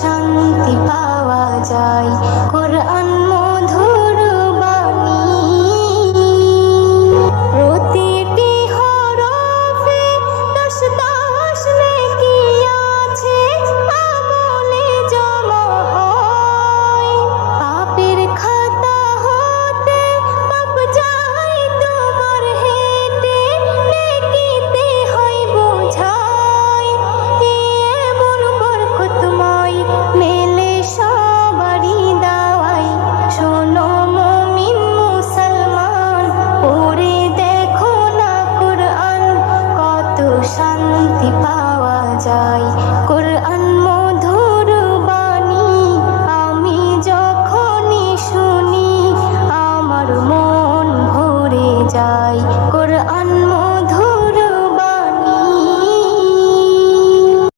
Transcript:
শান্তি পাওয়া যায়। কোরআন মধুর বাণী, প্রতিটি হরফে দশ দশ নেকি আছে, আমলে জমা হয়। পাপের খাতা হতে পাপ যায় তোমার হেঁটে, নেকিতে হয় বোঝাই। এমন বরকতময় মেলে সবারই দাওয়াই। শোনো মুমিন মুসলমান, পড়ে দেখো না কোরআন, কত শান্তি পাওয়া যায়।